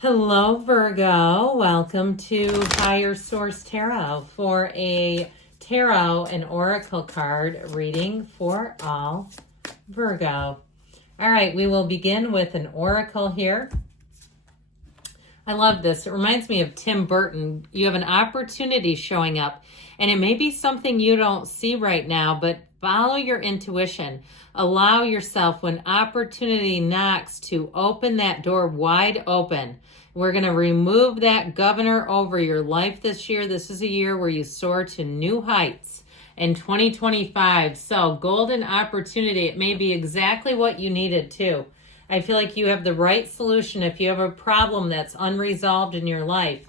Hello, Virgo. Welcome to Higher Source Tarot for a tarot and oracle card reading for all Virgo. All right, we will begin with an oracle here. I love this. It reminds me of Tim Burton. You have an opportunity showing up, and it may be something you don't see right now, but follow your intuition. Allow yourself, when opportunity knocks, to open that door wide open. We're going to remove that governor over your life this year. This is a year where you soar to new heights in 2025. So, golden opportunity. It may be exactly what you needed too. I feel like you have the right solution. If you have a problem that's unresolved in your life,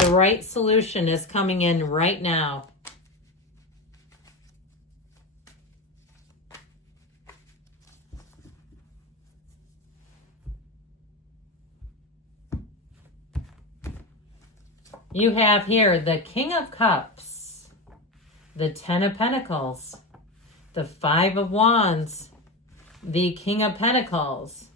the right solution is coming in right now. You have here the King of Cups, the Ten of Pentacles, the Five of Wands, the King of Pentacles,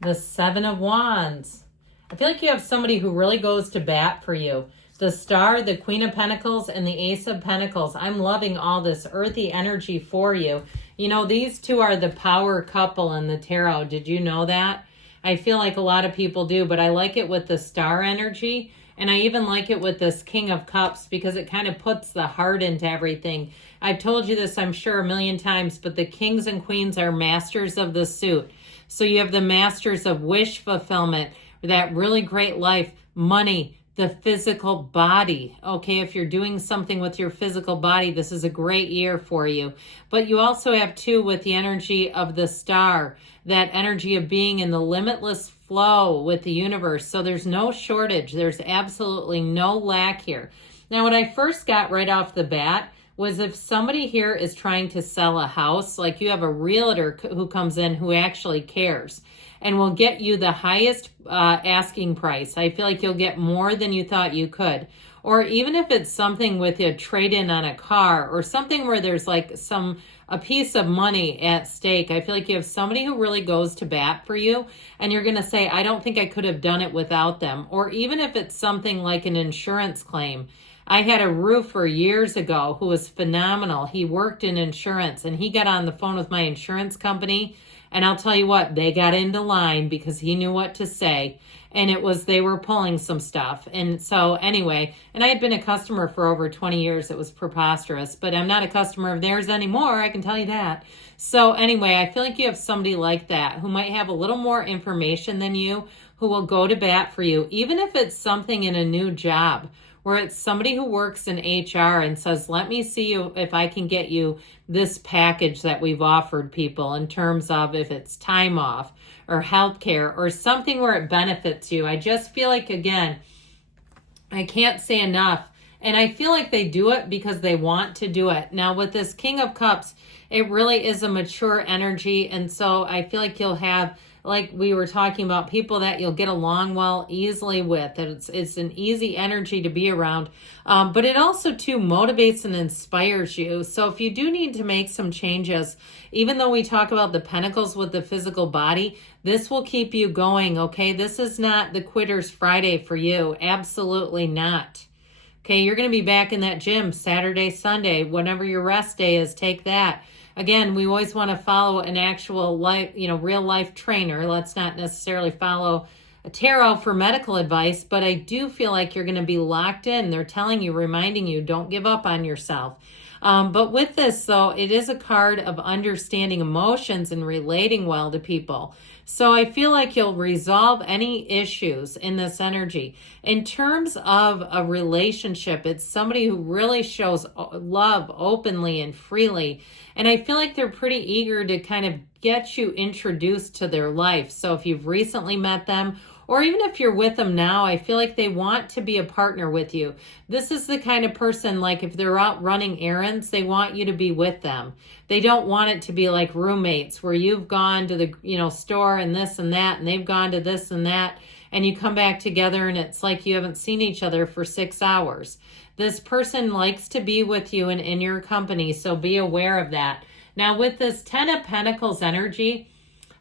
the Seven of Wands. I feel like you have somebody who really goes to bat for you. The Star, the Queen of Pentacles, and the Ace of Pentacles. I'm loving all this earthy energy for you. You know, these two are the power couple in the tarot. Did you know that? I feel like a lot of people do, but I like it with the Star energy. And I even like it with this King of Cups because it kind of puts the heart into everything. I've told you this, I'm sure, a million times, but the kings and queens are masters of the suit. So you have the masters of wish fulfillment, that really great life, money, the physical body. Okay, if you're doing something with your physical body, this is a great year for you. But you also have, too, with the energy of the Star, that energy of being in the limitless flow with the universe. So there's no shortage. There's absolutely no lack here. Now, what I first got right off the bat was if somebody here is trying to sell a house, like you have a realtor who comes in who actually cares and will get you the highest asking price. I feel like you'll get more than you thought you could. Or even if it's something with a trade-in on a car or something where there's like a piece of money at stake. I feel like you have somebody who really goes to bat for you and you're going to say, I don't think I could have done it without them. Or even if it's something like an insurance claim. I had a roofer years ago who was phenomenal. He worked in insurance and he got on the phone with my insurance company. And I'll tell you what, they got into line because he knew what to say. And they were pulling some stuff. And so anyway, and I had been a customer for over 20 years. It was preposterous, but I'm not a customer of theirs anymore. I can tell you that. So anyway, I feel like you have somebody like that who might have a little more information than you, who will go to bat for you, even if it's something in a new job where it's somebody who works in HR and says, let me see you if I can get you this package that we've offered people in terms of if it's time off or healthcare or something where it benefits you. I just feel like, again, I can't say enough. And I feel like they do it because they want to do it. Now, with this King of Cups, it really is a mature energy. And so I feel like you'll have, like we were talking about, people that you'll get along well easily with. It's an easy energy to be around. But it also, too, motivates and inspires you. So if you do need to make some changes, even though we talk about the pentacles with the physical body, this will keep you going, okay? This is not the Quitter's Friday for you. Absolutely not. Okay, you're going to be back in that gym Saturday, Sunday. Whenever your rest day is, take that. Again, we always want to follow an actual life, real life trainer. Let's not necessarily follow a tarot for medical advice, but I do feel like you're going to be locked in. They're telling you, reminding you, don't give up on yourself. But with this, though, it is a card of understanding emotions and relating well to people. So I feel like you'll resolve any issues in this energy. In terms of a relationship, it's somebody who really shows love openly and freely. And I feel like they're pretty eager to kind of get you introduced to their life. So if you've recently met them, or even if you're with them now, I feel like they want to be a partner with you. This is the kind of person, like if they're out running errands, they want you to be with them. They don't want it to be like roommates where you've gone to the store and this and that, and they've gone to this and that, and you come back together and it's like you haven't seen each other for 6 hours. This person likes to be with you and in your company, so be aware of that. Now with this Ten of Pentacles energy,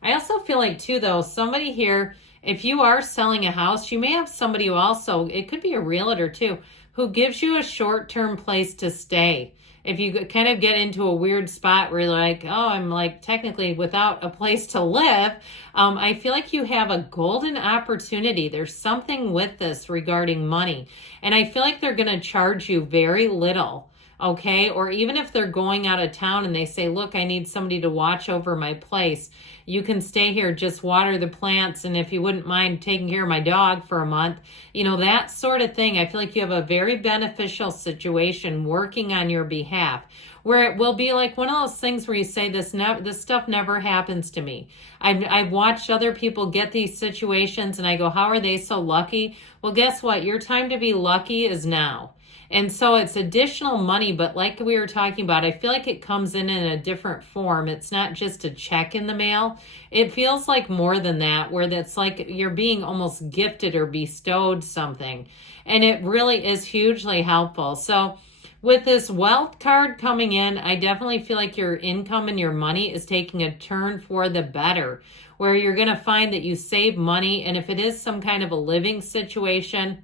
I also feel like too, though, somebody here If you are selling a house, you may have somebody who also, it could be a realtor too, who gives you a short-term place to stay. If you kind of get into a weird spot where you're like, oh, I'm like technically without a place to live, I feel like you have a golden opportunity. There's something with this regarding money. And I feel like they're going to charge you very little. Okay, or even if they're going out of town and they say, look, I need somebody to watch over my place. You can stay here, just water the plants. And if you wouldn't mind taking care of my dog for a month, you know, that sort of thing. I feel like you have a very beneficial situation working on your behalf, where it will be like one of those things where you say, this stuff never happens to me. I've watched other people get these situations and I go, how are they so lucky? Well, guess what? Your time to be lucky is now. And so it's additional money, but like we were talking about, I feel like it comes in a different form. It's not just a check in the mail. It feels like more than that, where that's like you're being almost gifted or bestowed something. And it really is hugely helpful. So with this wealth card coming in, I definitely feel like your income and your money is taking a turn for the better, where you're going to find that you save money. And if it is some kind of a living situation,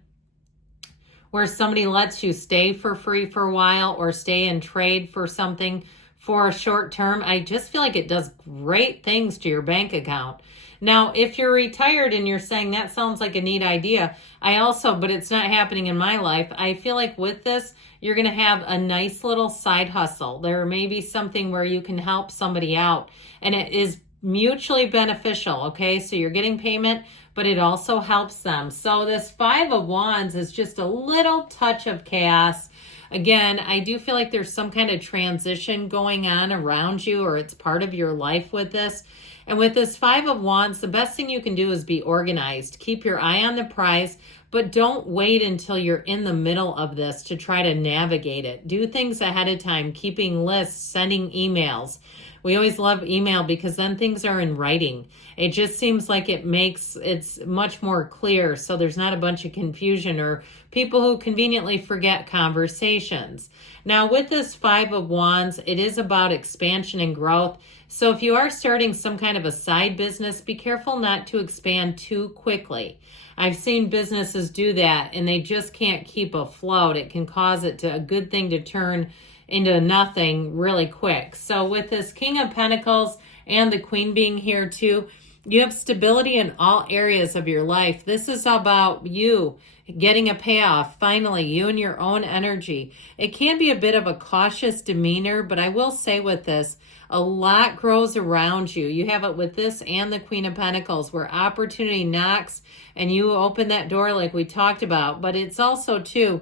where somebody lets you stay for free for a while or stay and trade for something for a short term, I just feel like it does great things to your bank account. Now, if you're retired and you're saying that sounds like a neat idea, but it's not happening in my life. I feel like with this, you're going to have a nice little side hustle. There may be something where you can help somebody out and it is mutually beneficial. Okay, so you're getting payment, but it also helps them. So this Five of Wands is just a little touch of chaos. Again, I do feel like there's some kind of transition going on around you, or it's part of your life with this. And with this Five of Wands, the best thing you can do is be organized. Keep your eye on the prize, but don't wait until you're in the middle of this to try to navigate it. Do things ahead of time, keeping lists, sending emails. We always love email because then things are in writing. It just seems like it's much more clear, so there's not a bunch of confusion or people who conveniently forget conversations. Now with this Five of Wands, it is about expansion and growth. So if you are starting some kind of a side business, be careful not to expand too quickly. I've seen businesses do that and they just can't keep afloat. It can cause a good thing to turn into nothing really quick. So with this King of Pentacles and the Queen being here too, you have stability in all areas of your life. This is about you getting a payoff, finally, you and your own energy. It can be a bit of a cautious demeanor, but I will say with this, a lot grows around you. You have it with this and the Queen of Pentacles, where opportunity knocks and you open that door like we talked about. But it's also too,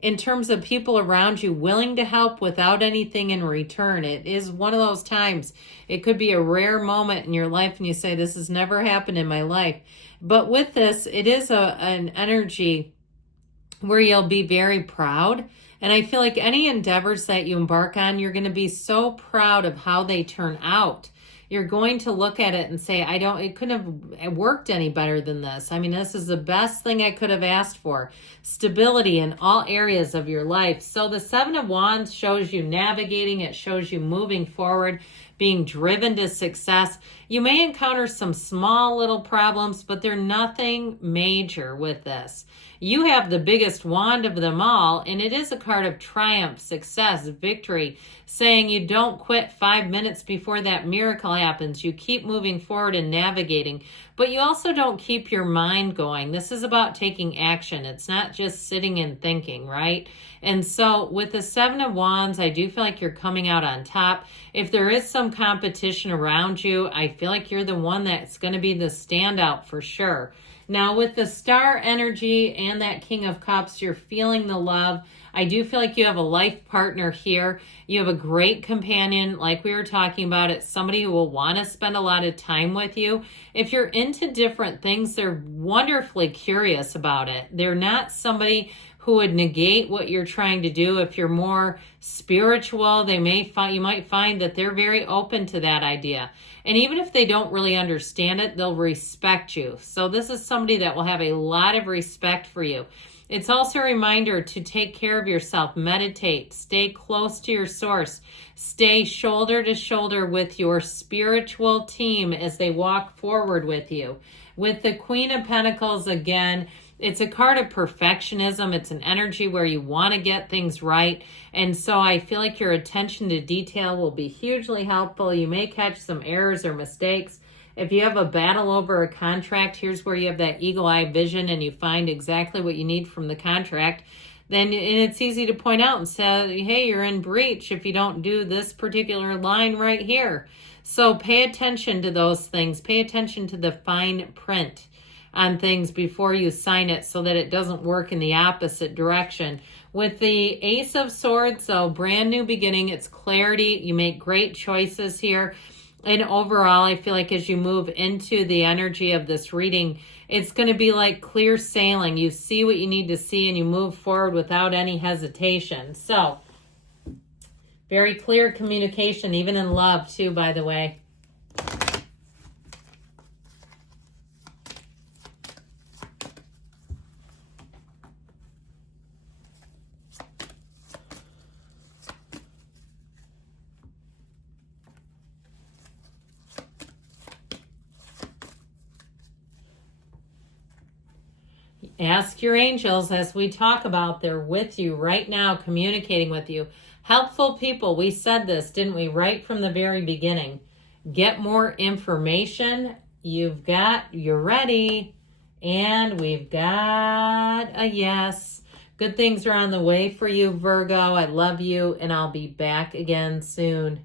in terms of people around you willing to help without anything in return. It is one of those times. It could be a rare moment in your life and you say, this has never happened in my life. But with this, it is an energy where you'll be very proud. And I feel like any endeavors that you embark on, you're going to be so proud of how they turn out. You're going to look at it and say, it couldn't have worked any better than this. I mean, this is the best thing I could have asked for. Stability in all areas of your life. So the Seven of Wands shows you navigating. It shows you moving forward, being driven to success. You may encounter some small little problems, but they're nothing major with this. You have the biggest wand of them all, and it is a card of triumph, success, victory, saying you don't quit 5 minutes before that miracle happens. You keep moving forward and navigating, but you also don't keep your mind going. This is about taking action. It's not just sitting and thinking, right? And so with the Seven of Wands, I do feel like you're coming out on top. If there is some competition around you, I feel like you're the one that's going to be the standout for sure. Now with the Star energy and that King of Cups, you're feeling the love. I do feel like you have a life partner here. You have a great companion, like we were talking about. It's somebody who will want to spend a lot of time with you. If you're into different things, they're wonderfully curious about it. They're not somebody who would negate what you're trying to do. If you're more spiritual, you might find that they're very open to that idea. And even if they don't really understand it, they'll respect you. So this is somebody that will have a lot of respect for you. It's also a reminder to take care of yourself, meditate, stay close to your source, stay shoulder to shoulder with your spiritual team as they walk forward with you. With the Queen of Pentacles, again, it's a card of perfectionism. It's an energy where you want to get things right. And so I feel like your attention to detail will be hugely helpful. You may catch some errors or mistakes. If you have a battle over a contract, here's where you have that eagle-eye vision and you find exactly what you need from the contract. Then it's easy to point out and say, hey, you're in breach if you don't do this particular line right here. So pay attention to those things. Pay attention to the fine print on things before you sign it so that it doesn't work in the opposite direction. With the Ace of Swords, so brand new beginning, it's clarity. You make great choices here. And overall, I feel like as you move into the energy of this reading, it's going to be like clear sailing. You see what you need to see and you move forward without any hesitation. So, very clear communication, even in love too, by the way. Ask your angels, as we talk about, they're with you right now, communicating with you. Helpful people, we said this, didn't we, right from the very beginning. Get more information. You're ready. And we've got a yes. Good things are on the way for you, Virgo. I love you, and I'll be back again soon.